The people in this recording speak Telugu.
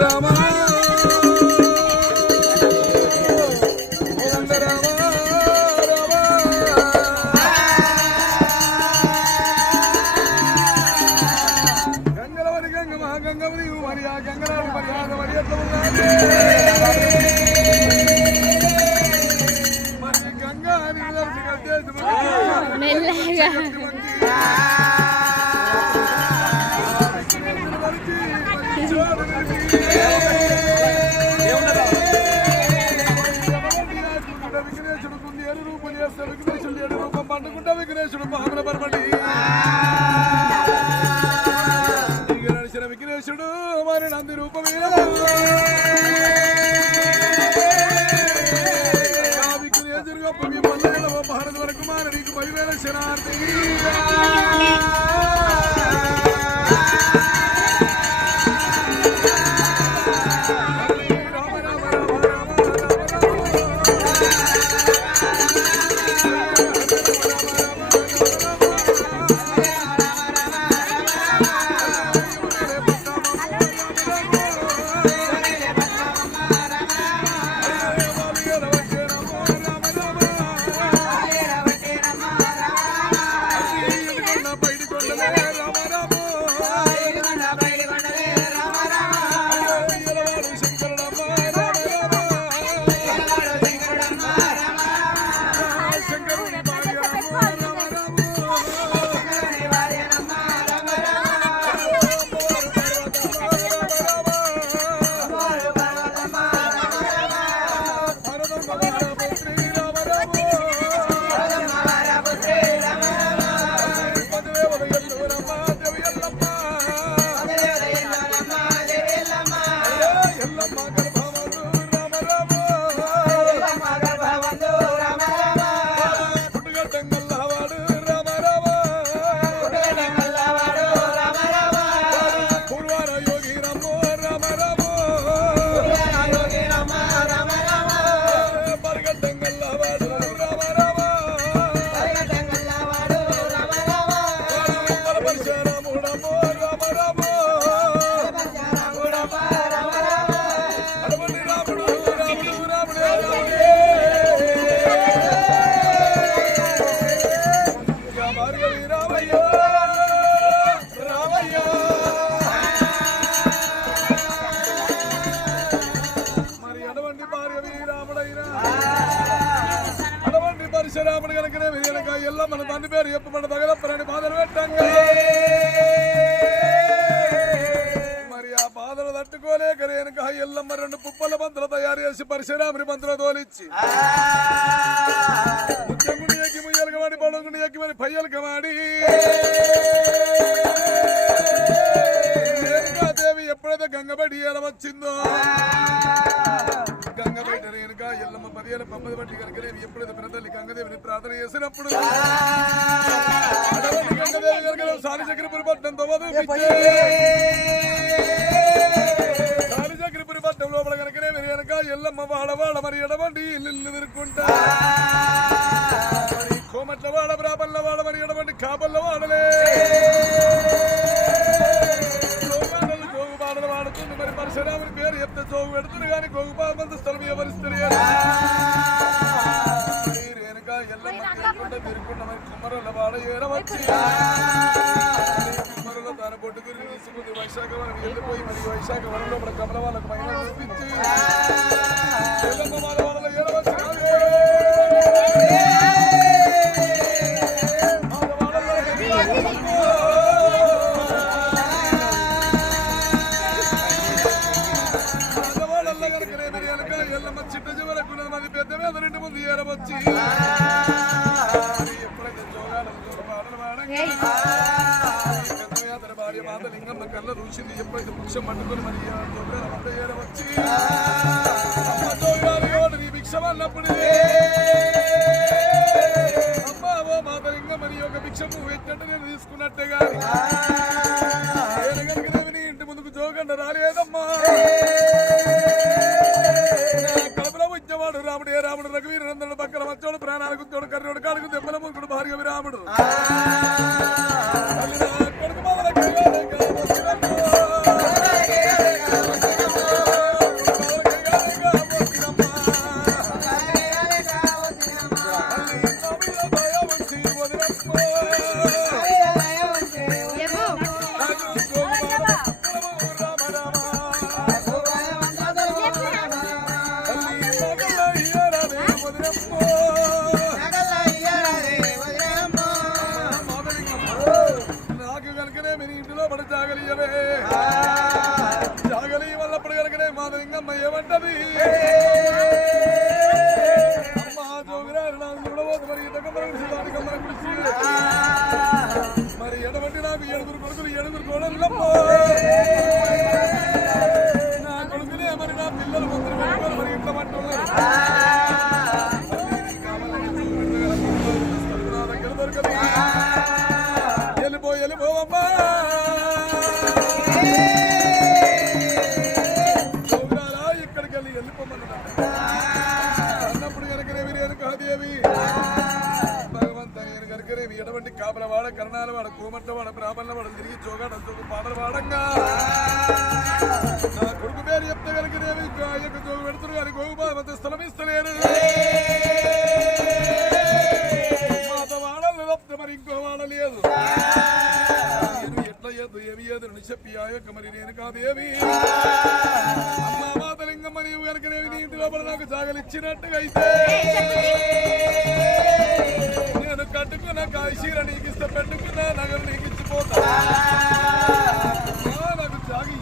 రామా పండుకుంటా విఘ్నేశుడు పాముల పరమడి నడిచిన విఘ్నేశుడు మరి నంది రూపమీర విఘ్నేశుడు గొప్ప మీ పల్లెల భారత వరకు మార నీకు 10,000 శనార్థి పరశురాముడు కనుకనే వెనక ఎల్ల మన తండ్రి పేరు చెప్పబడ్డ తగలప్పని బాధలు పెట్టంగా మరి ఆ బాధలు తట్టుకోలేక వెనక ఎల్లమ్మ 2 పుప్పల మంత్రులు తయారు చేసి పరశురాముని మంత్రులు తోలిచ్చి ముత్యంగుని ఎక్కి ముయ్యలుగా వాడి పొడగుని ఎక్కి మరి పయ్యలుగా వాడి దేవి ఎప్పుడైతే గంగబడి వచ్చిందో గంగబయట రేణుక ఎల్లమ్మ 10 ఏళ్ళ పబ్బది బట్టి కనుకనేవి ఎప్పుడైతే పెద్దల్లి గంగదేవిని ప్రార్థన చేసినప్పుడు గంగదేవి కనుక సాలి చక్రపురి పట్టణంతో సాలి చక్రపురి పట్టణం లోపల కనుకనే వెనక ఎల్లమ్మ వాడవాడ మరి ఎడబండి ఇల్లు విరుక్కుంటా మరి కోమట్ల వాడ బ్రాబల్ల వాడ మరి ఎడబండి కాబల్ల వాడలే వాడుతుంది మరి పరశురాముని పేరు చెప్తే జోగు పెడుతుంది కానీ గోగుపామంత స్థలం ఎవరిస్తారు రేణుక ఎల్లమ్మ తిరుగుకుంటా మరి కుమ్మరుల వాడ ఏడవచ్చి కుమ్మరుల తన బొట్టు తిరిగి తీసుకుంది వైశాఖ వనం వెళ్ళిపోయి మరి వైశాఖ వనంలో మన కమల వాళ్ళకు మహిళ చూపించి ఎల్లమ్మ వాళ్ళ వాళ్ళలో ఏడవచ్చు ఎల్లమ్మ చిట్ట చివరకు మంది పెద్ద మీద 2 ముందు ఏడవచ్చి ఎప్పుడైతే జోగాలు పాటలు పాడంగా పెద్ద అతని భార్య మాత లింగమ్మ కళ్ళ చూసింది ఎప్పుడైతే వృక్షం పట్టుకుని మరి జోగాల వద్ద ఏడవచ్చి జోగాలు నీ భిక్షం అన్నప్పుడు అమ్మా ఓ మాత లింగమ్మ నీ యొక్క భిక్షం నువ్వు ఎట్టినట్టు నేను తీసుకున్నట్టే గాని కనుక నీ ఇంటి ముందుకు జోగండ రాలేదమ్మా రాముడు ఏ రాముడు రఘువీరందరుడు పక్కన వచ్చాడు ప్రాణాలకు తోడు కర్రోడు కాడుకు దెబ్బల ముంకుడు భార్య రాముడు పడి జాగలియవే జాగలి వల్ల పడగలిగినే మాదలింగమ్మ ఏమంటది అమ్మా జోగిరారు నాకు చూడబోతు మరి ఇటకమ్మని పిలిచి మరి ఎటువంటి నాకు 7 కొడుకులు 7 కోడళ్ళమ్మో నా కొడుకులే మరి నా పిల్లలు మంత్రి పెట్టుకోవాలి మరి ఇంట్లో పట్టున్నారు దగ్గర దొరకదు వెళ్ళిపోవమ్మా ఇక్కడికి వెళ్ళిపోమన్నా అన్నప్పుడు కనుకనేవి నేను కాదేవి భగవంతుని కనుకనేవి ఎటువంటి కాపలవాడ కరణాలవాడ కోమట్లవాడ బ్రాహ్మణవాడ తిరిగి జోగాడ పాటలు వాడంగా నా కొడుకు పేరు చెప్తే కనుకనేవి జోగు పెడుతురు కానీ గోగుబాధ స్థలం ఇస్తలేరు మాత వాడలు తప్పితే మరి ఇంకో వాడ లేదు ఎట్లా ఏదో ఏమి ఏదని చెప్పి ఆ యొక్క మరి నేను కాదేవి అమ్మా మాతలింగమ్మ నీవు కనుకనేవి నీ ఇంటి లోపల నాకు జాగలిచ్చినట్టుగా అయితే నేను కట్టుకున్న కాశీర నీకు ఇస్తే పెట్టుకున్న నగలు నీకు ఇచ్చిపోతా నాకు జాగి